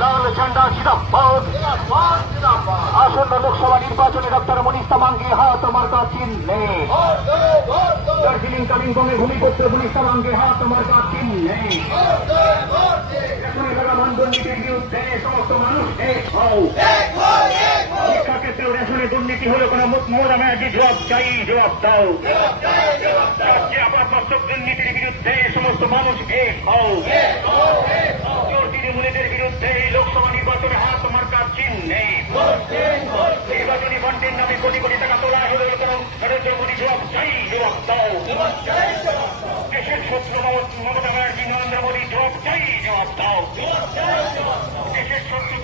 লাল ঝান্ডা জিন্দাবাদ। আসন্ন লোকসভা নির্বাচনে ডক্টর মনির তামাঙ্গে হাত মার্কা চিহ্নে, দার্জিলিং কালিম্পংয়ে ভূমিপুত্র মনির তামাঙ্গে হাত মার্কা চিহ্নে, রেশনের দুর্নীতির বিরুদ্ধে সমস্ত মানুষ এক হও। শিক্ষাক্ষেত্রে রেশনের দুর্নীতি হলে কোন মোরা ব্যানার্জি জবাব চাই, জবাব দাও। আপাতবাস্তব দুর্নীতির বিরুদ্ধে সমস্ত মানুষ এক হও। তৃণমূলীদের বিরুদ্ধে লোকসভা নির্বাচনে হাত মার্কা চিহ্নে, নির্বাচনী বন্ডের নামে কোটি কোটি টাকা তোলা হলে কোন নরেন্দ্র মোদী জবাব চাই, জবাব দাও। দেশের শত্রু মমতা ব্যানার্জি নরেন্দ্র মোদী জবাব চাই, জবাব দাও। দেশের শত্রু